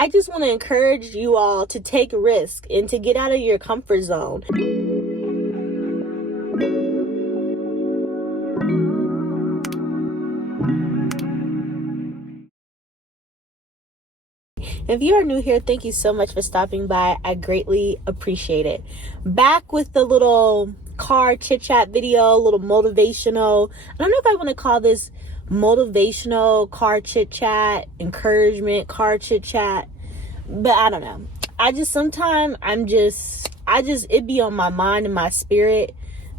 I just want to encourage you all to take risk and to get out of your comfort zone. If you are new here, thank you so much for stopping by. I greatly appreciate it. Back with the little car chit chat video, a little motivational. I don't know if I want to call this motivational car chit chat, encouragement car chit chat, but I don't know. Sometimes it be on my mind and my spirit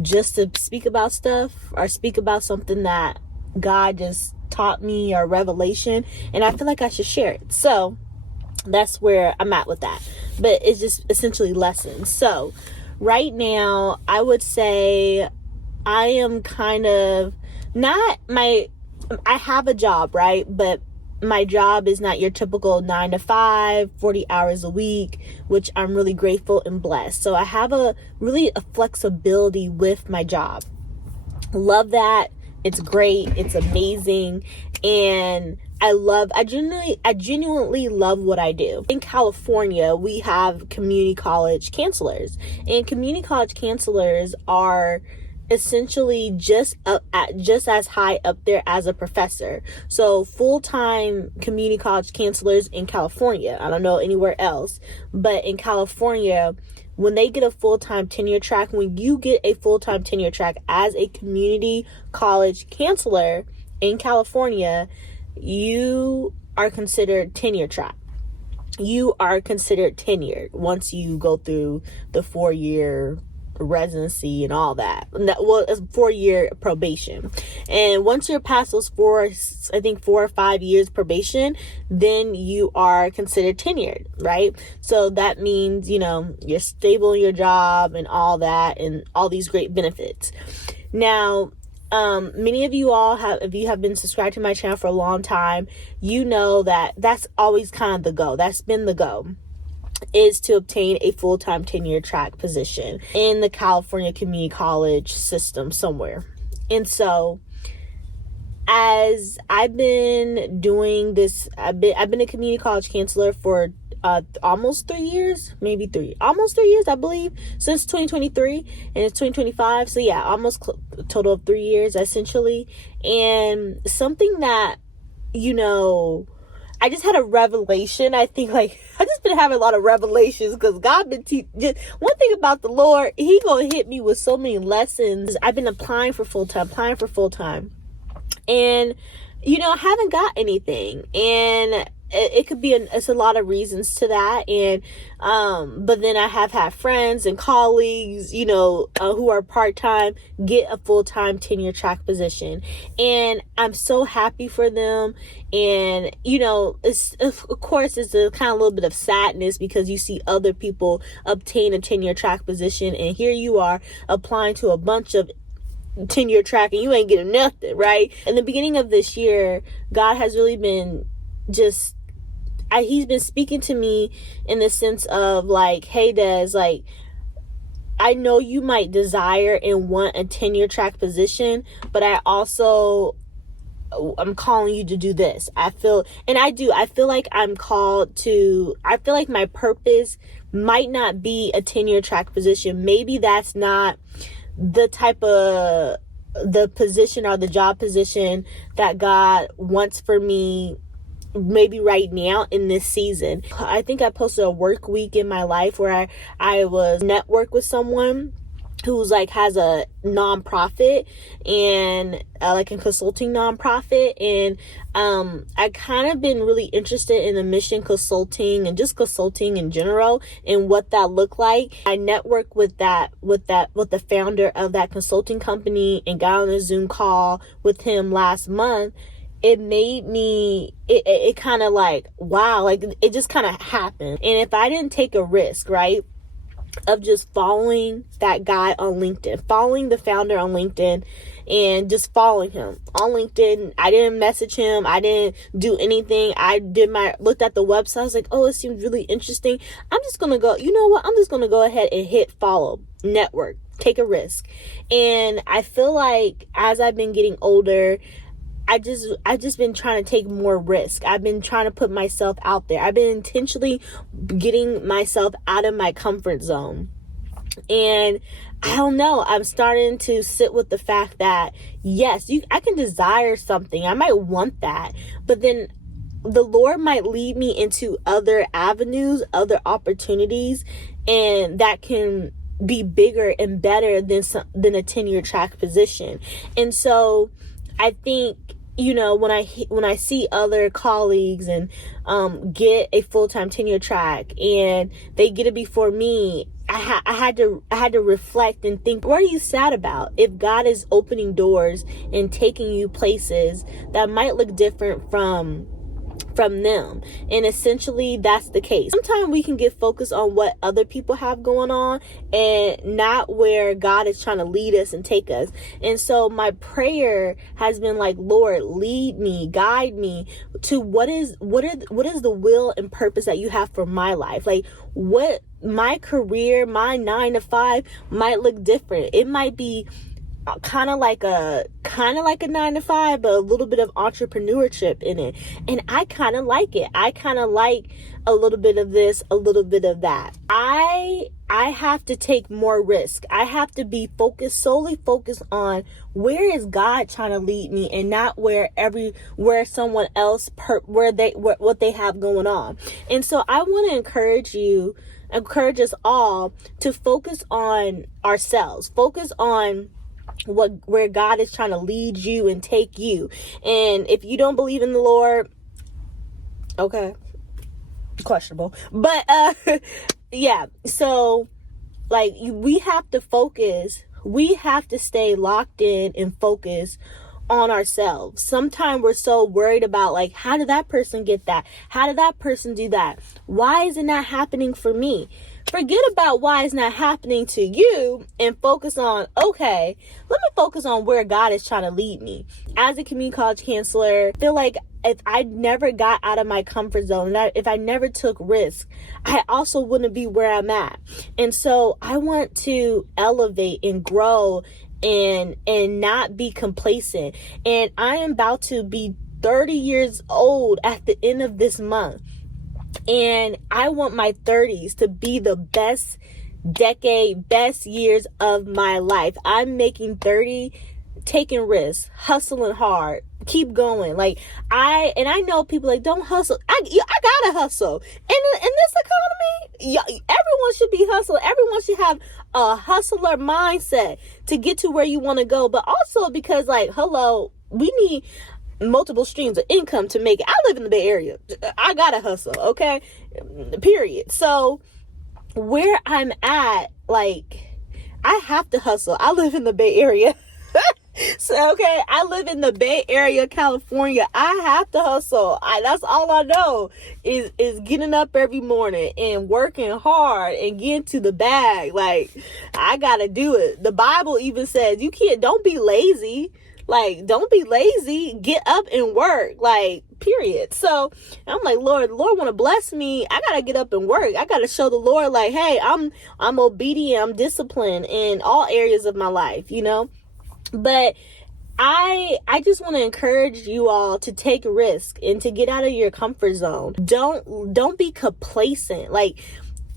just to speak about stuff or speak about something that God just taught me or revelation, and I feel like I should share it. So that's where I'm at with that. But it's just essentially lessons. So right now, I would say I am kind of I have a job, right? But my job is not your typical 9 to 5, 40 hours a week, which I'm really grateful and blessed. So I have a flexibility with my job. Love that. It's great. It's amazing. And I genuinely love what I do. In California, we have community college counselors, and community college counselors are essentially just as high up there as a professor. So full-time community college counselors in California, I don't know anywhere else, but in California, when they get a full-time tenure track, when you get a full-time tenure track as a community college counselor in California, you are considered tenure track. You are considered tenured once you go through the 4-year residency and all that. Well, it's 4-year probation. And once you're past those 4 or 5 years probation, then you are considered tenured, right? So that means, you're stable in your job and all that and all these great benefits. Now, many of you all if you have been subscribed to my channel for a long time, you know that that's always kind of the go. That's been the go, is to obtain a full-time tenure track position in the California community college system somewhere. And so as I've been doing this, I've been a community college counselor for almost 3 years, almost 3 years, I believe, since 2023, and it's 2025. So yeah, almost a total of 3 years essentially. And something that, I just had a revelation. I think I just been having a lot of revelations because God been just one thing about the Lord, he gonna hit me with so many lessons. I've been applying for full-time, and I haven't got anything, and it could be it's a lot of reasons to that. And but then I have had friends and colleagues, who are part-time, get a full-time tenure track position, and I'm so happy for them. And it's of course it's a kind of little bit of sadness because you see other people obtain a tenure track position, and here you are applying to a bunch of tenure track and you ain't getting nothing, right? In the beginning of this year, God has really been he's been speaking to me in the sense of hey Des, I know you might desire and want a tenure track position, but I'm calling you to do this. I feel like I'm called to, I feel like my purpose might not be a tenure track position. Maybe that's not the type of the position or the job position that God wants for me maybe right now in this season. I think I posted a work week in my life where I was network with someone who's has a nonprofit and a consulting nonprofit, and I kind of been really interested in the mission consulting and just consulting in general and what that looked like. I networked with the founder of that consulting company and got on a Zoom call with him last month. It made me, it kind of wow, it just kind of happened. And if I didn't take a risk, right, of just following that guy on LinkedIn, following the founder on LinkedIn, and just following him on LinkedIn. I didn't message him. I didn't do anything. Looked at the website. I was like, oh, it seems really interesting. I'm just going to go, I'm just going to go ahead and hit follow, network, take a risk. And I feel like as I've been getting older, I just been trying to take more risk. I've been trying to put myself out there. I've been intentionally getting myself out of my comfort zone. And I don't know, I'm starting to sit with the fact that yes, I can desire something. I might want that, but then the Lord might lead me into other avenues, other opportunities, and that can be bigger and better than a tenure track position. And so I think, when I see other colleagues and get a full-time tenure track and they get it before me, I had to reflect and think, what are you sad about? If God is opening doors and taking you places that might look different from them, and essentially that's the case. Sometimes we can get focused on what other people have going on and not where God is trying to lead us and take us. And so my prayer has been like, Lord, lead me, guide me to what is the will and purpose that you have for my life. Like, what my career, my 9 to 5 might look different. It might be kind of like a 9 to 5, but a little bit of entrepreneurship in it. And I kind of like it. I kind of like a little bit of this, a little bit of that. I have to take more risk. I have to be solely focused on where is God trying to lead me, and not where someone else, what they have going on. And so I want to encourage us all to focus on ourselves, focus on where God is trying to lead you and take you. And if you don't believe in the Lord, okay, questionable, but yeah, so like we have to focus, we have to stay locked in and focus on ourselves. Sometimes we're so worried about, like, how did that person get that? How did that person do that? Why is it not happening for me? Forget about why it's not happening to you and focus on, okay, let me focus on where God is trying to lead me. As a community college counselor, I feel like if I never got out of my comfort zone, if I never took risks, I also wouldn't be where I'm at. And so I want to elevate and grow and not be complacent. And I am about to be 30 years old at the end of this month. And I want my 30s to be the best decade, best years of my life. I'm making 30, taking risks, hustling hard, keep going. Like I know people like, don't hustle. I gotta hustle. In this economy, everyone should be hustling. Everyone should have a hustler mindset to get to where you want to go. But also because, like, hello, we need multiple streams of income to make it. I live in the Bay Area. I gotta hustle, okay? Period. So where I'm at, like, I have to hustle. I live in the Bay Area. So, okay, I live in the Bay Area, California. I have to hustle. That's all I know is getting up every morning and working hard and getting to the bag. Like, I gotta do it. The Bible even says don't be lazy. Like, don't be lazy. Get up and work. Like, period. So I'm like, Lord want to bless me. I gotta get up and work. I gotta show the Lord, like, hey, I'm obedient. I'm disciplined in all areas of my life, But I just want to encourage you all to take risk and to get out of your comfort zone. Don't be complacent. Like,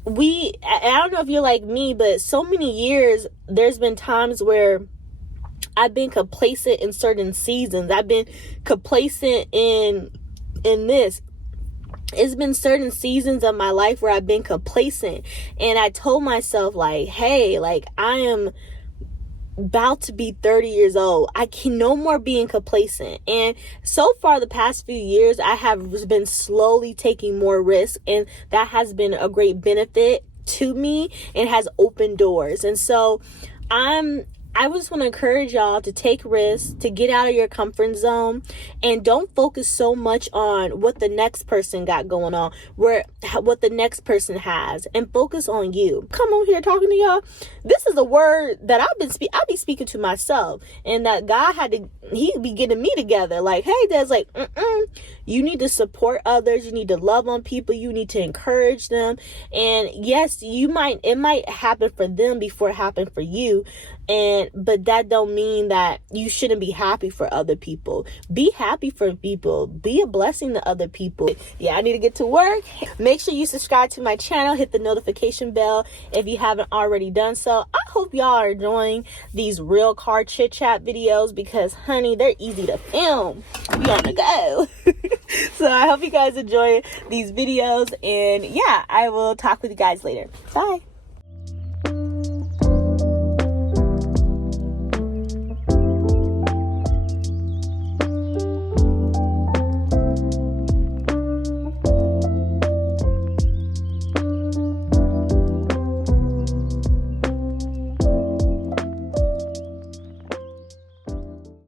I don't know if you're like me, but so many years there's been times where I've been complacent in certain seasons. I've been complacent in this. It's been certain seasons of my life where I've been complacent, and I told myself, like, hey, like, I am about to be 30 years old. I can no more being complacent. And so far, the past few years, I have been slowly taking more risk, and that has been a great benefit to me and has opened doors. And so I just want to encourage y'all to take risks, to get out of your comfort zone, and don't focus so much on what the next person got going on, what the next person has, and focus on you. Come on here talking to y'all. This is a word that I be speaking to myself, and that God he be getting me together. Like, hey, Dad's like, You need to support others. You need to love on people. You need to encourage them. And yes, it might happen for them before it happened for you. But that don't mean that you shouldn't be happy for other people. Be happy for people. Be a blessing to other people. Yeah, I need to get to work. Make sure you subscribe to my channel. Hit the notification bell if you haven't already done so. I hope y'all are enjoying these real car chit chat videos because, honey, they're easy to film. We on the go. So I hope you guys enjoy these videos. And yeah, I will talk with you guys later. Bye.